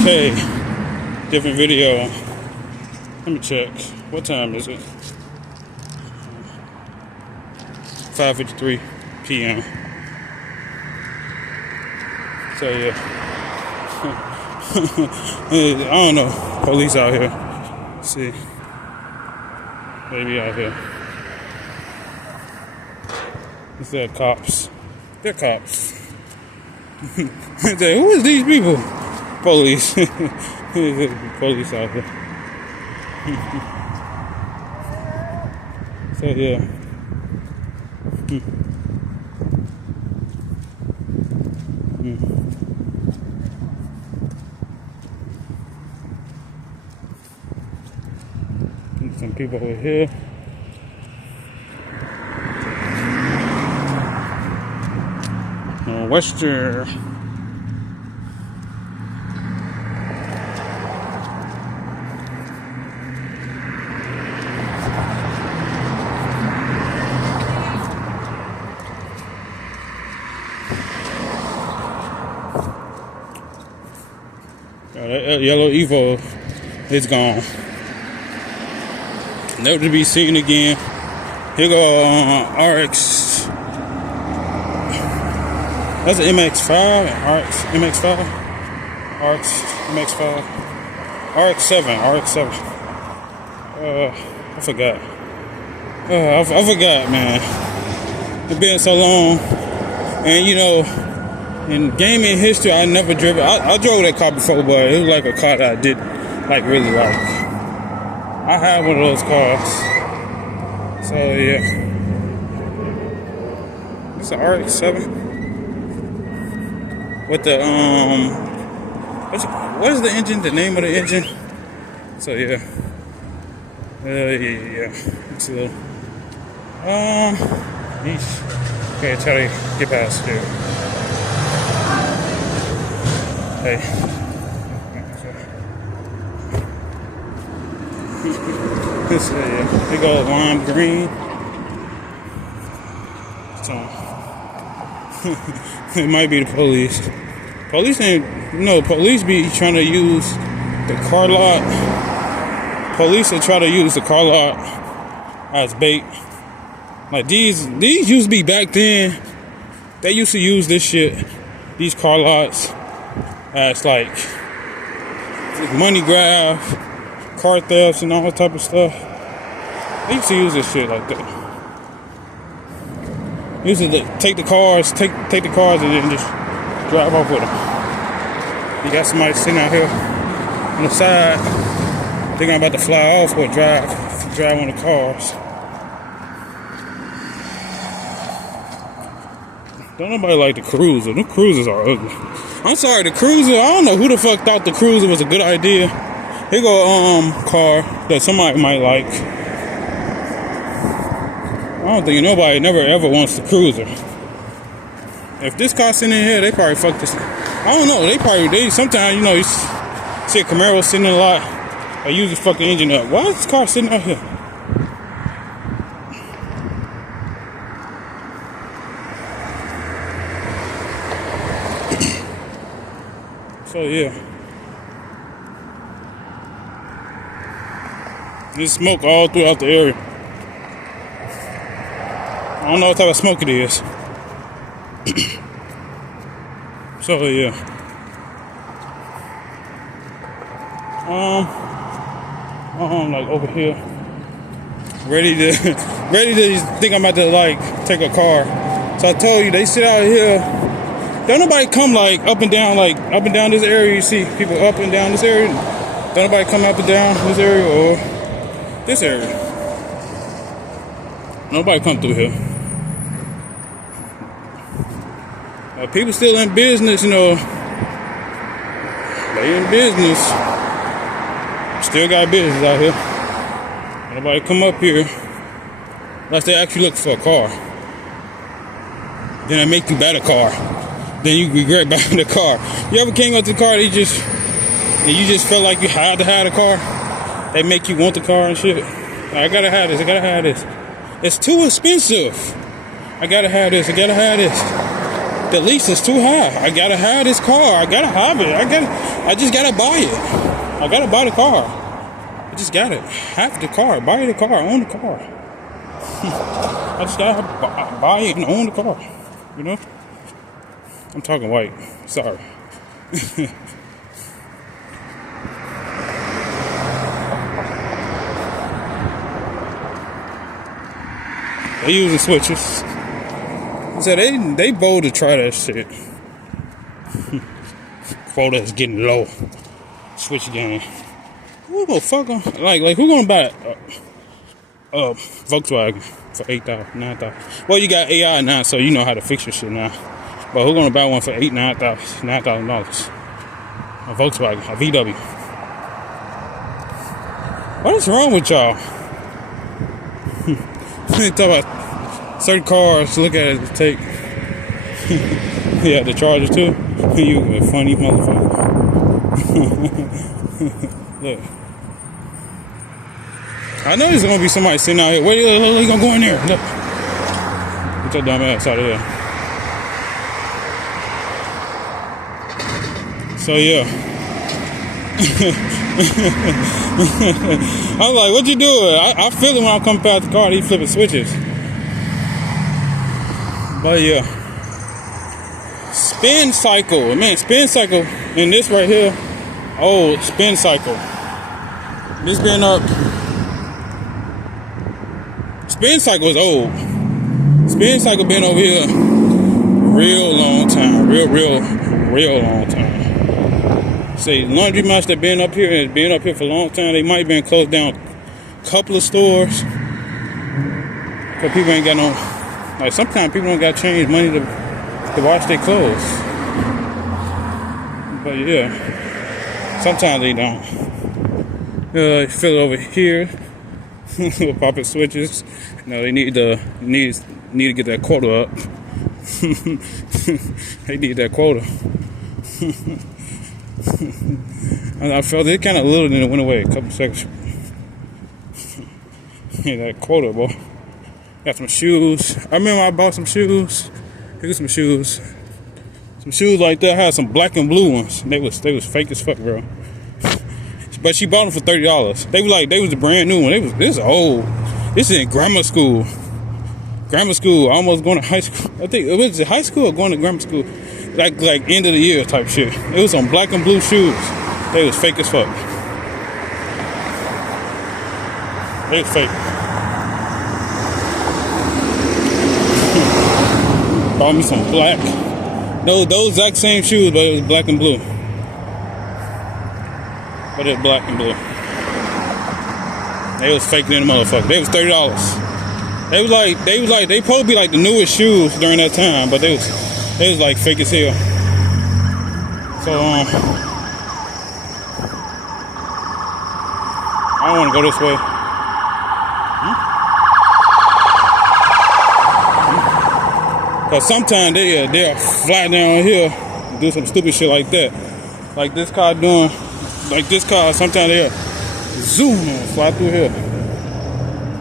Okay, different video. Let me check. What time is it? 5:53 p.m. So yeah, I don't know. Police out here. Let's see, maybe out here. They're cops. They're cops. Who is these people? Police. Police out here. So yeah. Some people over here. Western. That yellow Evo is gone. Never to be seen again. Here go RX. That's an MX-5, RX, MX-5, RX, MX-5, RX-7, RX-7. I forgot. I forgot, man. It's been so long. And you know, in gaming history, I never driven. I drove that car before, but it was like a car that I did like really like. I had one of those cars. So yeah, it's an RX-7. With the what is the engine? The name of the engine? So yeah, yeah. It's a little yeesh. Okay, try to get past here. Hey. This yeah, they go lime green. So it might be the police. Police ain't police be trying to use the car lot. Police will try to use the car lot as bait. Like these used to be back then. They used to use this shit, these car lots, as like money grab, car thefts, and all that type of stuff. They used to use this shit like that. Used to take the cars, and then just drive off with them. You got somebody sitting out here on the side, thinking about to fly off or drive one of the cars. Don't nobody like the Cruiser. The Cruisers are ugly. I'm sorry, the Cruiser. I don't know who the fuck thought the Cruiser was a good idea. Here go car that somebody might like. I don't think nobody never ever wants the Cruiser. If this car sitting in here, they probably fuck this. I don't know. They sometimes, you know, you see a Camaro sitting in a lot. I use this fucking engine up. Why is this car sitting out here? So yeah. There's smoke all throughout the area. I don't know what type of smoke it is. So yeah. Like over here, ready to think I'm about to like take a car. So I told you they sit out here. Don't nobody come like up and down this area. You see people up and down this area. Don't nobody come up and down this area or this area. Nobody come through here. People still in business, you know. They in business. Still got business out here. Nobody come up here unless they actually look for a car. Then they make you buy the car. Then you regret buying the car. You ever came up to the car and you just felt like you had to have the car? They make you want the car and shit. I gotta have this. It's too expensive. I gotta have this. The lease is too high. I gotta have this car. I gotta have it. I just gotta buy it. I gotta buy the car. I just gotta have the car. Buy the car. Own the car. I just gotta buy it and own the car. You know? I'm talking white. Sorry. They using switches. So they bold to try that shit. Quota is getting low. Switch game. Who gonna fuck them? Like who gonna buy Volkswagen for $8,000, $9,000? Well, you got AI now, so you know how to fix your shit now. But who gonna buy one for $9,000? A Volkswagen, a VW. What is wrong with y'all? They talk about certain cars, look at it, take. Yeah, the Charger too. You a funny motherfucker. Look. I know there's gonna be somebody sitting out here. Wait, look, gonna go in there. Look. Get your dumb ass out of there. So yeah. I'm like, what you doing? I feel it when I come past the car, he flipping switches. But yeah. Spin cycle. Man, spin cycle. And this right here. Oh, spin cycle. This been up. Spin cycle is old. Spin cycle been over here real long time. Real long time. Say laundry mats that been up here and been up here for a long time. They might have been closed down a couple of stores. But people ain't got no, like sometimes people don't got change money to wash their clothes. But yeah, sometimes they don't. Fill it over here. Popping switches. You know, they need to get that quota up. They need that quota. I felt it kind of little, then it went away a couple seconds. Yeah, that quota, boy. Got some shoes. I remember I bought some shoes. Here's some shoes. Some shoes like that. I had some black and blue ones. They was fake as fuck, bro. But she bought them for $30. They was the brand new one. This is old. This is in grammar school. Grammar school. Almost going to high school. I think it was high school or going to grammar school. Like end of the year type shit. It was on black and blue shoes. They was fake as fuck. They was fake. Bought me some black. Those exact same shoes, but it was black and blue. But it was black and blue. They was faking in the motherfucker. They was $30. They was like they supposed to be like the newest shoes during that time, but they was like fake as hell. So I don't want to go this way. Cause sometimes they'll fly down here and do some stupid shit like that. Like this car doing, like this car, sometimes they'll zoom and fly through here.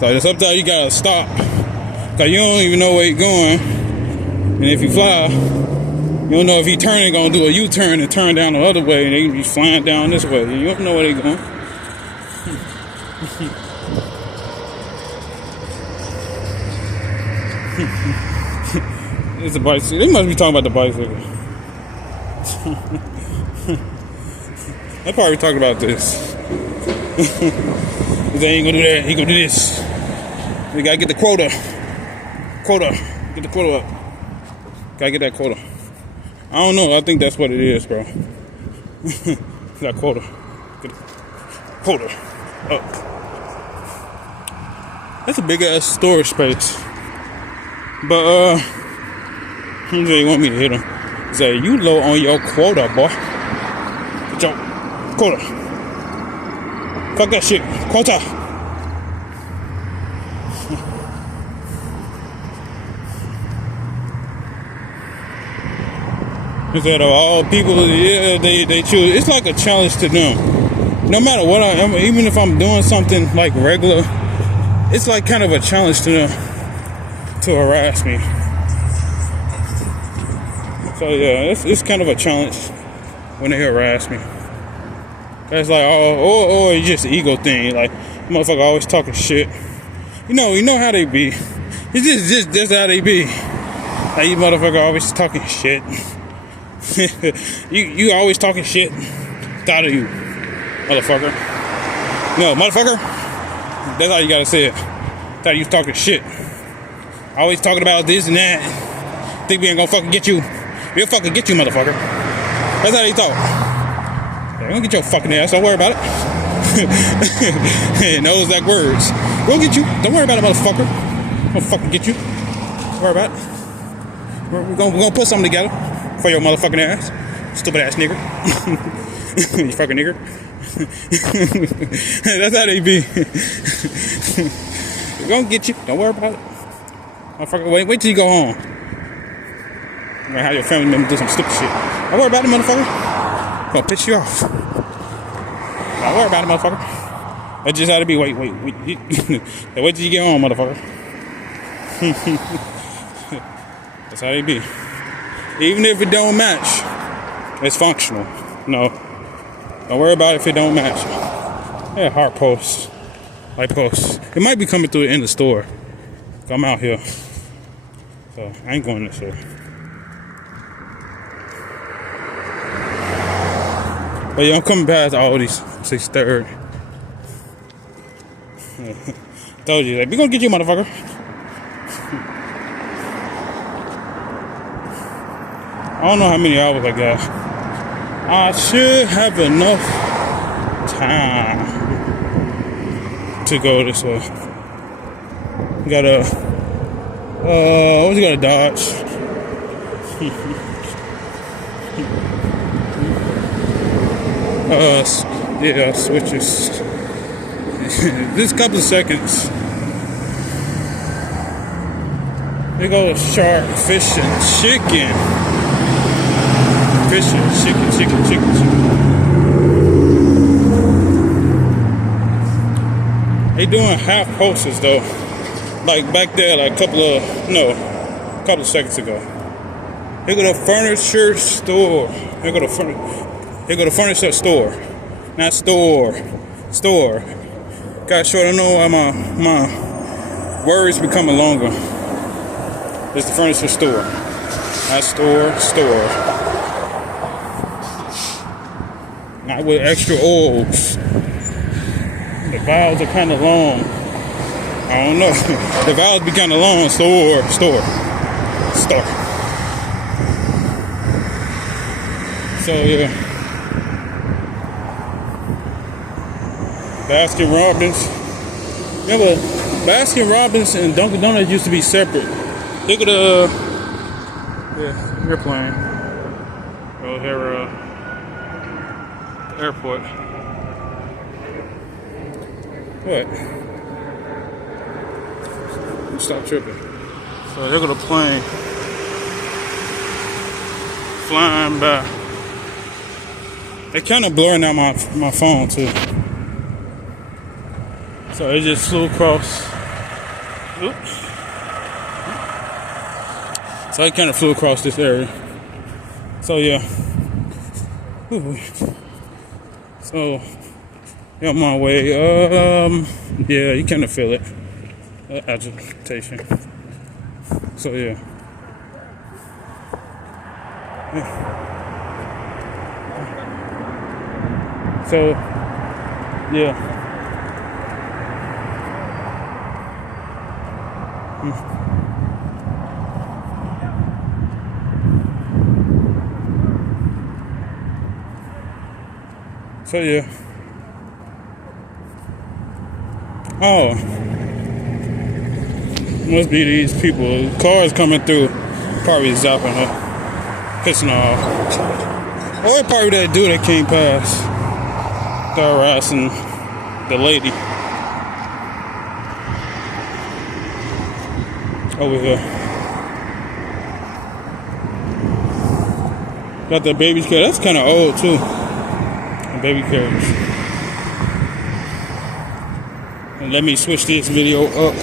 So sometimes you gotta stop. Cause you don't even know where you're going. And if you fly, you don't know if he turning gonna do a U-turn and turn down the other way and they be flying down this way. You don't know where they're going. It's a bicycle. They must be talking about the bicycle. They probably talking about this. They ain't gonna do that. He gonna do this. We gotta get the quota. Get the quota up. Gotta get that quota. I don't know. I think that's what it is, bro. That quota. Get the quota up. That's a big ass storage space. But they want me to hit him. Say, you low on your quota, boy. Get your quota. Fuck that shit. Quota. Instead of all people, yeah, they choose. It's like a challenge to them. No matter what I am, even if I'm doing something like regular, it's like kind of a challenge to them to harass me. So yeah, it's kind of a challenge when they harass me. It's like, oh, it's just an ego thing. Like, motherfucker always talking shit. You know how they be. It's just how they be. Like, you motherfucker always talking shit. you always talking shit. Thought of you, motherfucker. No, motherfucker. That's all you gotta say. Thought you was talking shit. Always talking about this and that. Think we ain't gonna fucking get you. We'll fucking get you, motherfucker. That's how they talk. They don't get your fucking ass. Don't worry about it. Those like words. We'll get you. Don't worry about it, motherfucker. We'll fucking get you. Don't worry about it. We're gonna put something together for your motherfucking ass. Stupid ass nigger. You fucking nigger. That's how they be. We're gonna get you. Don't worry about it. Motherfucker, wait till you go home. You're gonna have your family member do some stupid shit. Don't worry about it, motherfucker. I'm gonna piss you off. Don't worry about it, motherfucker. That just how to be. Wait. Wait till you get home, motherfucker. That's how they be. Even if it don't match, it's functional. No. Don't worry about it if it don't match. Yeah, heart posts. Light posts. It might be coming through in the store. I'm out here. So I ain't going this way. But yeah, I'm coming past all these 6th, 3rd. Told you, like, we gonna get you, motherfucker. I don't know how many hours I got. I should have enough time to go this way. Gotta, what you gotta dodge? Yeah, switches. This couple of seconds. They go shark, fish, and chicken. Fish and chicken. They doing half posters though. Like back there, like a couple of seconds ago. Here go the furniture store. Here go the furniture store. Not store. Store. Got short. I don't know why my words becoming longer. It's the furniture store. Not store. Not with extra O's. The vowels are kind of long. I don't know. The vowels be kind of long. Store. So yeah. Baskin Robbins. Remember, Baskin Robbins and Dunkin' Donuts used to be separate. Look at the airplane. Oh, here, airport. What? Stop tripping. So here go the plane flying by. They kind of blurring out my phone too. So it just flew across. Oops. So I kind of flew across this area. So yeah. Ooh. So on my way. Yeah, you kind of feel it. Agitation. So yeah. So yeah. So yeah. Oh. Must be these people. Cars coming through. Probably zapping her. Pissing her off. Or it probably that dude that came past. They're harassing the lady. Over here. Got the baby carriage. That's kind of old too. The baby carriage. And let me switch this video up.